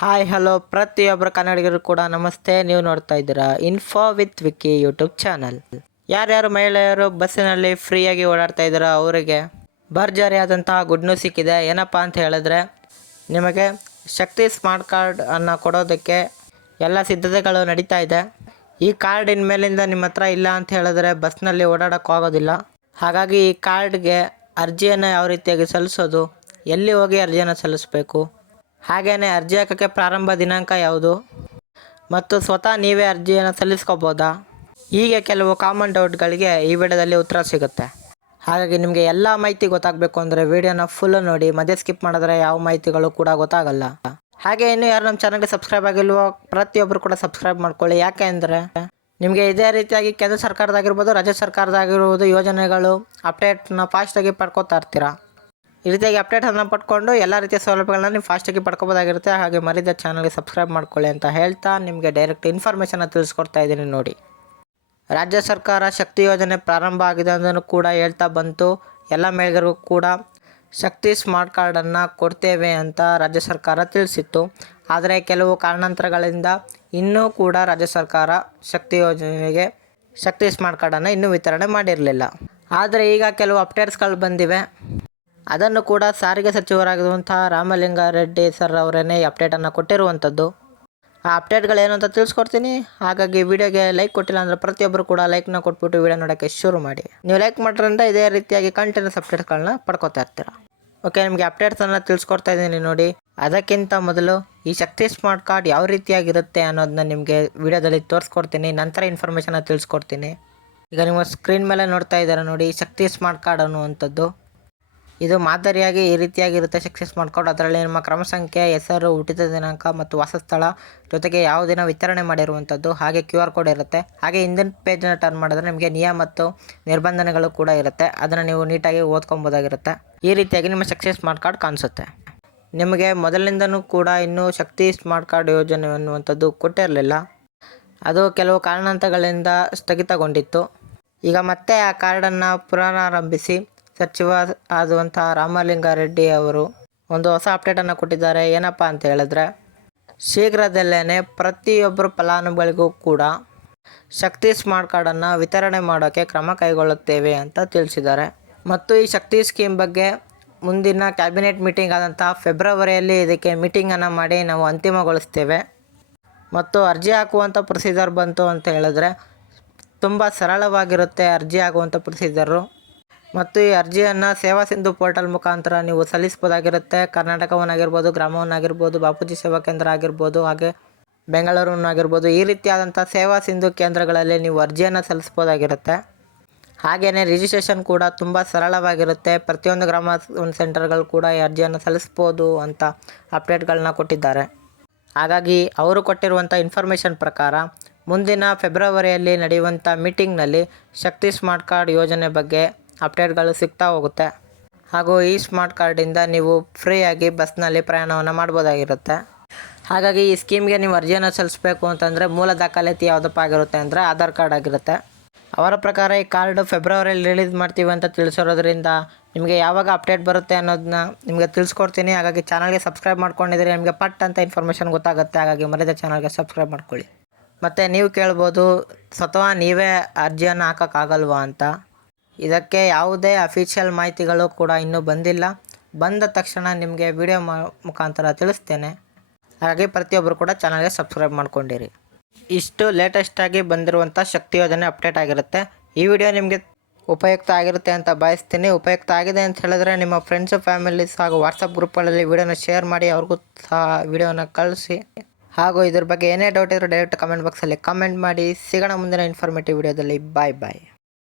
Hi hello ಪ್ರತಿಯೊಬ್ಬರು ಕನ್ನಡಿಗರು ಕೂಡ ನಮಸ್ತೆ. ನೀವು ನೋಡ್ತಾ ಇದ್ದೀರಾ info with Vikki YouTube channel ಯಾರ್ಯಾರು ಮಹಿಳೆಯರು ಬಸ್ಸಿನಲ್ಲಿ ಫ್ರೀಯಾಗಿ ಓಡಾಡ್ತಾ ಇದ್ದೀರಾ ಅವರಿಗೆ ಭರ್ಜರಿಯಾದಂತಹ ಗುಡ್ ನ್ಯೂಸ್ ಸಿಕ್ಕಿದೆ. ಏನಪ್ಪ ಅಂತ ಹೇಳಿದ್ರೆ, ನಿಮಗೆ ಶಕ್ತಿ ಸ್ಮಾರ್ಟ್ ಕಾರ್ಡ್ ಅನ್ನು ಕೊಡೋದಕ್ಕೆ ಎಲ್ಲ ಸಿದ್ಧತೆಗಳು ನಡೀತಾ ಇದೆ. ಈ ಕಾರ್ಡ್ ಇನ್ಮೇಲಿಂದ ನಿಮ್ಮ ಹತ್ರ ಇಲ್ಲ ಅಂತ ಹೇಳಿದ್ರೆ ಬಸ್ನಲ್ಲಿ ಓಡಾಡೋಕ್ಕೆ ಆಗೋದಿಲ್ಲ. ಹಾಗಾಗಿ ಈ ಕಾರ್ಡ್ಗೆ ಅರ್ಜಿಯನ್ನು ಯಾವ ರೀತಿಯಾಗಿ ಸಲ್ಲಿಸೋದು, ಎಲ್ಲಿ ಹೋಗಿ ಅರ್ಜಿಯನ್ನು ಸಲ್ಲಿಸಬೇಕು ಹಾಗೆಯೇ ಅರ್ಜಿ ಹಾಕೋಕ್ಕೆ ಪ್ರಾರಂಭ ದಿನಾಂಕ ಯಾವುದು? ಮತ್ತು ಸ್ವತಃ ನೀವೇ ಅರ್ಜಿಯನ್ನು ಸಲ್ಲಿಸ್ಕೋಬೋದಾ? ಹೀಗೆ ಕೆಲವು ಕಾಮನ್ ಡೌಟ್ಗಳಿಗೆ ಈ ವಿಡಿಯೋದಲ್ಲಿ ಉತ್ತರ ಸಿಗುತ್ತೆ. ಹಾಗಾಗಿ ನಿಮಗೆ ಎಲ್ಲ ಮಾಹಿತಿ ಗೊತ್ತಾಗಬೇಕು ಅಂದರೆ ವಿಡಿಯೋನ ಫುಲ್ ನೋಡಿ, ಮಧ್ಯೆ ಸ್ಕಿಪ್ ಮಾಡಿದ್ರೆ ಯಾವ ಮಾಹಿತಿಗಳು ಕೂಡ ಗೊತ್ತಾಗಲ್ಲ. ಹಾಗೆ ಇನ್ನು ಯಾರು ನಮ್ಮ ಚಾನಲ್ಗೆ ಸಬ್ಸ್ಕ್ರೈಬ್ ಆಗಿಲ್ವೋ ಪ್ರತಿಯೊಬ್ಬರು ಕೂಡ ಸಬ್ಸ್ಕ್ರೈಬ್ ಮಾಡ್ಕೊಳ್ಳಿ. ಯಾಕೆ ಅಂದರೆ ನಿಮಗೆ ಇದೇ ರೀತಿಯಾಗಿ ಕೇಂದ್ರ ಸರ್ಕಾರದಾಗಿರ್ಬೋದು, ರಾಜ್ಯ ಸರ್ಕಾರದಾಗಿರ್ಬೋದು ಯೋಜನೆಗಳು ಅಪ್ಡೇಟ್ನ ಫಾಸ್ಟಾಗಿ ಪಡ್ಕೋತಾ ಇರ್ತೀರಾ? ಈ ರೀತಿಯಾಗಿ ಅಪ್ಡೇಟನ್ನು ಪಡ್ಕೊಂಡು ಎಲ್ಲ ರೀತಿಯ ಸೌಲಭ್ಯಗಳನ್ನ ನೀವು ಫಾಸ್ಟಾಗಿ ಪಡ್ಕೋಬೋದಾಗಿರುತ್ತೆ. ಹಾಗೆ ಮರಿದ ಚಾನಲ್ಗೆ ಸಬ್ಸ್ಕ್ರೈಬ್ ಮಾಡ್ಕೊಳ್ಳಿ ಅಂತ ಹೇಳ್ತಾ ನಿಮಗೆ ಡೈರೆಕ್ಟ್ ಇನ್ಫಾರ್ಮೇಷನ್ನ ತಿಳಿಸ್ಕೊಡ್ತಾ ಇದ್ದೀನಿ ನೋಡಿ. ರಾಜ್ಯ ಸರ್ಕಾರ ಶಕ್ತಿ ಯೋಜನೆ ಪ್ರಾರಂಭ ಆಗಿದೆ ಅನ್ನೋದನ್ನು ಕೂಡ ಹೇಳ್ತಾ ಬಂತು. ಎಲ್ಲ ಮಹಿಳೆಯರಿಗೂ ಕೂಡ ಶಕ್ತಿ ಸ್ಮಾರ್ಟ್ ಕಾರ್ಡನ್ನು ಕೊಡ್ತೇವೆ ಅಂತ ರಾಜ್ಯ ಸರ್ಕಾರ ತಿಳಿಸಿತ್ತು. ಆದರೆ ಕೆಲವು ಕಾರಣಾಂತರಗಳಿಂದ ಇನ್ನೂ ಕೂಡ ರಾಜ್ಯ ಸರ್ಕಾರ ಶಕ್ತಿ ಯೋಜನೆಗೆ ಶಕ್ತಿ ಸ್ಮಾರ್ಟ್ ಕಾರ್ಡನ್ನು ಇನ್ನೂ ವಿತರಣೆ ಮಾಡಿರಲಿಲ್ಲ. ಆದರೆ ಈಗ ಕೆಲವು ಅಪ್ಡೇಟ್ಸ್ಗಳು ಬಂದಿವೆ. ಅದನ್ನು ಕೂಡ ಸಾರಿಗೆ ಸಚಿವರಾಗಿರುವಂತಹ ರಾಮಲಿಂಗಾರೆಡ್ಡಿ ಸರ್ ಅವರೇನೇ ಅಪ್ಡೇಟನ್ನು ಕೊಟ್ಟಿರುವಂಥದ್ದು. ಆ ಅಪ್ಡೇಟ್ಗಳೇನು ಅಂತ ತಿಳಿಸ್ಕೊಡ್ತೀನಿ. ಹಾಗಾಗಿ ವಿಡಿಯೋಗೆ ಲೈಕ್ ಕೊಟ್ಟಿಲ್ಲ ಅಂದರೆ ಪ್ರತಿಯೊಬ್ಬರು ಕೂಡ ಲೈಕ್ನ ಕೊಟ್ಬಿಟ್ಟು ವಿಡಿಯೋ ನೋಡೋಕ್ಕೆ ಶುರು ಮಾಡಿ. ನೀವು ಲೈಕ್ ಮಾಡ್ರಿಂದ ಇದೇ ರೀತಿಯಾಗಿ ಕಂಟಿನ್ಯೂಸ್ ಅಪ್ಡೇಟ್ಗಳನ್ನ ಪಡ್ಕೊತಾ ಇರ್ತೀರ. ಓಕೆ, ನಿಮಗೆ ಅಪ್ಡೇಟ್ಸನ್ನು ತಿಳಿಸ್ಕೊಡ್ತಾ ಇದ್ದೀನಿ ನೋಡಿ. ಅದಕ್ಕಿಂತ ಮೊದಲು ಈ ಶಕ್ತಿ ಸ್ಮಾರ್ಟ್ ಕಾರ್ಡ್ ಯಾವ ರೀತಿಯಾಗಿರುತ್ತೆ ಅನ್ನೋದನ್ನ ನಿಮಗೆ ವಿಡಿಯೋದಲ್ಲಿ ತೋರಿಸ್ಕೊಡ್ತೀನಿ. ನಂತರ ಇನ್ಫಾರ್ಮೇಷನ್ನ ತಿಳಿಸ್ಕೊಡ್ತೀನಿ. ಈಗ ನಿಮ್ಮ ಸ್ಕ್ರೀನ್ ಮೇಲೆ ನೋಡ್ತಾ ಇದ್ದಾರೆ ನೋಡಿ, ಶಕ್ತಿ ಸ್ಮಾರ್ಟ್ ಕಾರ್ಡ್ ಅನ್ನುವಂಥದ್ದು. ಇದು ಮಾದರಿಯಾಗಿ ಈ ರೀತಿಯಾಗಿರುತ್ತೆ. ಸಕ್ಸಸ್ ಮಾಡ್ಕೊಂಡು ಅದರಲ್ಲಿ ನಿಮ್ಮ ಕ್ರಮ ಸಂಖ್ಯೆ, ಹೆಸರು, ಹುಟ್ಟಿದ ದಿನಾಂಕ ಮತ್ತು ವಾಸಸ್ಥಳ ಜೊತೆಗೆ ಯಾವ ದಿನ ವಿತರಣೆ ಮಾಡಿರುವಂಥದ್ದು ಹಾಗೆ ಕ್ಯೂ ಆರ್ ಕೋಡ್ ಇರುತ್ತೆ. ಹಾಗೆ ಹಿಂದಿನ ಪೇಜನ್ನು ಟರ್ನ್ ಮಾಡಿದ್ರೆ ನಿಮಗೆ ನಿಯಮ ಮತ್ತು ನಿರ್ಬಂಧನೆಗಳು ಕೂಡ ಇರುತ್ತೆ. ಅದನ್ನು ನೀವು ನೀಟಾಗಿ ಓದ್ಕೊಬೋದಾಗಿರುತ್ತೆ ಈ ರೀತಿಯಾಗಿ ನಿಮ್ಮ ಸಕ್ಸಸ್ ಸ್ಮಾರ್ಟ್ ಕಾರ್ಡ್ ಕಾಣಿಸುತ್ತೆ. ನಿಮಗೆ ಮೊದಲಿನಿಂದನೂ ಕೂಡ ಇನ್ನೂ ಶಕ್ತಿ ಸ್ಮಾರ್ಟ್ ಕಾರ್ಡ್ ಯೋಜನೆ ಅನ್ನುವಂಥದ್ದು ಕೊಟ್ಟಿರಲಿಲ್ಲ. ಅದು ಕೆಲವು ಕಾರಣಾಂತರಗಳಿಂದ ಸ್ಥಗಿತಗೊಂಡಿತ್ತು. ಈಗ ಮತ್ತೆ ಆ ಕಾರ್ಡನ್ನು ಪುನರಾರಂಭಿಸಿ. ಸಚಿವ ಆದಂಥ ರಾಮಲಿಂಗಾರೆಡ್ಡಿ ಅವರು ಒಂದು ಹೊಸ ಅಪ್ಡೇಟನ್ನು ಕೊಟ್ಟಿದ್ದಾರೆ. ಏನಪ್ಪ ಅಂತ ಹೇಳಿದ್ರೆ ಶೀಘ್ರದಲ್ಲೇ ಪ್ರತಿಯೊಬ್ಬರು ಫಲಾನುಭವಿಗಳಿಗೂ ಕೂಡ ಶಕ್ತಿ ಸ್ಮಾರ್ಟ್ ಕಾರ್ಡನ್ನು ವಿತರಣೆ ಮಾಡೋಕ್ಕೆ ಕ್ರಮ ಕೈಗೊಳ್ಳುತ್ತೇವೆ ಅಂತ ತಿಳಿಸಿದ್ದಾರೆ. ಮತ್ತು ಈ ಶಕ್ತಿ ಸ್ಕೀಮ್ ಬಗ್ಗೆ ಮುಂದಿನ ಕ್ಯಾಬಿನೆಟ್ ಮೀಟಿಂಗ್ ಆದಂಥ ಫೆಬ್ರವರಿಯಲ್ಲಿ ಇದಕ್ಕೆ ಮೀಟಿಂಗನ್ನು ಮಾಡಿ ನಾವು ಅಂತಿಮಗೊಳಿಸ್ತೇವೆ. ಮತ್ತು ಅರ್ಜಿ ಹಾಕುವಂಥ ಪ್ರೊಸೀಜರ್ ಬಂತು ಅಂತ ಹೇಳಿದ್ರೆ, ತುಂಬ ಸರಳವಾಗಿರುತ್ತೆ ಅರ್ಜಿ ಆಗುವಂಥ ಪ್ರೊಸೀಜರು ಮತ್ತು ಈ ಅರ್ಜಿಯನ್ನು ಸೇವಾ ಸಿಂಧು ಪೋರ್ಟಲ್ ಮುಖಾಂತರ ನೀವು ಸಲ್ಲಿಸ್ಬೋದಾಗಿರುತ್ತೆ ಕರ್ನಾಟಕವನ್ನಾಗಿರ್ಬೋದು ಗ್ರಾಮವನ್ನಾಗಿರ್ಬೋದು ಬಾಪೂಜಿ ಸೇವಾ ಕೇಂದ್ರ ಆಗಿರ್ಬೋದು, ಹಾಗೆ ಬೆಂಗಳೂರನ್ನಾಗಿರ್ಬೋದು ಈ ರೀತಿಯಾದಂಥ ಸೇವಾ ಸಿಂಧು ಕೇಂದ್ರಗಳಲ್ಲಿ ನೀವು ಅರ್ಜಿಯನ್ನು ಸಲ್ಲಿಸ್ಬೋದಾಗಿರುತ್ತೆ ಹಾಗೆಯೇ ರಿಜಿಸ್ಟ್ರೇಷನ್ ಕೂಡ ತುಂಬ ಸರಳವಾಗಿರುತ್ತೆ. ಪ್ರತಿಯೊಂದು ಗ್ರಾಮ ಸೆಂಟರ್ಗಳು ಕೂಡ ಈ ಅರ್ಜಿಯನ್ನು ಸಲ್ಲಿಸ್ಬೋದು ಅಂತ ಅಪ್ಡೇಟ್ಗಳನ್ನ ಕೊಟ್ಟಿದ್ದಾರೆ. ಹಾಗಾಗಿ ಅವರು ಕೊಟ್ಟಿರುವಂಥ ಇನ್ಫಾರ್ಮೇಷನ್ ಪ್ರಕಾರ ಮುಂದಿನ ಫೆಬ್ರವರಿಯಲ್ಲಿ ನಡೆಯುವಂಥ ಮೀಟಿಂಗ್ನಲ್ಲಿ ಶಕ್ತಿ ಸ್ಮಾರ್ಟ್ ಕಾರ್ಡ್ ಯೋಜನೆ ಬಗ್ಗೆ ಅಪ್ಡೇಟ್ಗಳು ಸಿಗ್ತಾ ಹೋಗುತ್ತೆ. ಹಾಗೂ ಈ ಸ್ಮಾರ್ಟ್ ಕಾರ್ಡಿಂದ ನೀವು ಫ್ರೀಯಾಗಿ ಬಸ್ನಲ್ಲಿ ಪ್ರಯಾಣವನ್ನು ಮಾಡ್ಬೋದಾಗಿರುತ್ತೆ. ಹಾಗಾಗಿ ಈ ಸ್ಕೀಮ್ಗೆ ನೀವು ಅರ್ಜಿಯನ್ನು ಸಲ್ಲಿಸಬೇಕು ಅಂತಂದರೆ ಮೂಲ ದಾಖಲಾತಿ ಯಾವುದಪ್ಪ ಆಗಿರುತ್ತೆ ಅಂದರೆ ಆಧಾರ್ ಕಾರ್ಡ್ ಆಗಿರುತ್ತೆ. ಅವರ ಪ್ರಕಾರ ಈ ಕಾರ್ಡ್ ಫೆಬ್ರವರಿಯಲ್ಲಿ ರಿಲೀಸ್ ಮಾಡ್ತೀವಿ ಅಂತ ತಿಳಿಸಿರೋದ್ರಿಂದ ನಿಮಗೆ ಯಾವಾಗ ಅಪ್ಡೇಟ್ ಬರುತ್ತೆ ಅನ್ನೋದನ್ನ ನಿಮಗೆ ತಿಳಿಸ್ಕೊಡ್ತೀನಿ. ಹಾಗಾಗಿ ಚಾನಲ್ಗೆ ಸಬ್ಸ್ಕ್ರೈಬ್ ಮಾಡ್ಕೊಂಡಿದ್ರೆ ನಿಮಗೆ ಪಟ್ ಅಂತ ಇನ್ಫಾರ್ಮೇಷನ್ ಗೊತ್ತಾಗುತ್ತೆ. ಹಾಗಾಗಿ ಮರದ ಚಾನಲ್ಗೆ ಸಬ್ಸ್ಕ್ರೈಬ್ ಮಾಡ್ಕೊಳ್ಳಿ. ಮತ್ತು ನೀವು ಕೇಳ್ಬೋದು, ಸ್ವತಃ ನೀವೇ ಅರ್ಜಿಯನ್ನು ಹಾಕೋಕ್ಕಾಗಲ್ವಾ ಅಂತ. ಇದಕ್ಕೆ ಯಾವುದೇ ಅಫಿಷಿಯಲ್ ಮಾಹಿತಿಗಳು ಕೂಡ ಇನ್ನೂ ಬಂದಿಲ್ಲ. ಬಂದ ತಕ್ಷಣ ನಿಮಗೆ ವಿಡಿಯೋ ಮುಖಾಂತರ ತಿಳಿಸ್ತೇನೆ. ಹಾಗಾಗಿ ಪ್ರತಿಯೊಬ್ಬರು ಕೂಡ ಚಾನಲ್ಗೆ ಸಬ್ಸ್ಕ್ರೈಬ್ ಮಾಡ್ಕೊಂಡಿರಿ. ಇಷ್ಟು ಲೇಟೆಸ್ಟಾಗಿ ಬಂದಿರುವಂಥ ಶಕ್ತಿ ಯೋಜನೆ ಅಪ್ಡೇಟ್ ಆಗಿರುತ್ತೆ. ಈ ವಿಡಿಯೋ ನಿಮಗೆ ಉಪಯುಕ್ತ ಆಗಿರುತ್ತೆ ಅಂತ ಬಯಸ್ತೀನಿ ಉಪಯುಕ್ತ ಆಗಿದೆ ಅಂತ ಹೇಳಿದ್ರೆ ನಿಮ್ಮ ಫ್ರೆಂಡ್ಸು ಫ್ಯಾಮಿಲೀಸ್ ಹಾಗೂ ವಾಟ್ಸಪ್ ಗ್ರೂಪ್ಗಳಲ್ಲಿ ವಿಡಿಯೋನ ಶೇರ್ ಮಾಡಿ ಅವ್ರಿಗೂ ಸಹ ವಿಡಿಯೋನ ಕಳಿಸಿ. ಹಾಗೂ ಇದ್ರ ಬಗ್ಗೆ ಏನೇ ಡೌಟ್ ಇದ್ದರೂ ಡೈರೆಕ್ಟ್ ಕಮೆಂಟ್ ಬಾಕ್ಸಲ್ಲಿ ಕಮೆಂಟ್ ಮಾಡಿ. ಸಿಗೋಣ ಮುಂದಿನ ಇನ್ಫಾರ್ಮೇಟಿವ್ ವಿಡಿಯೋದಲ್ಲಿ. ಬಾಯ್ ಬಾಯ್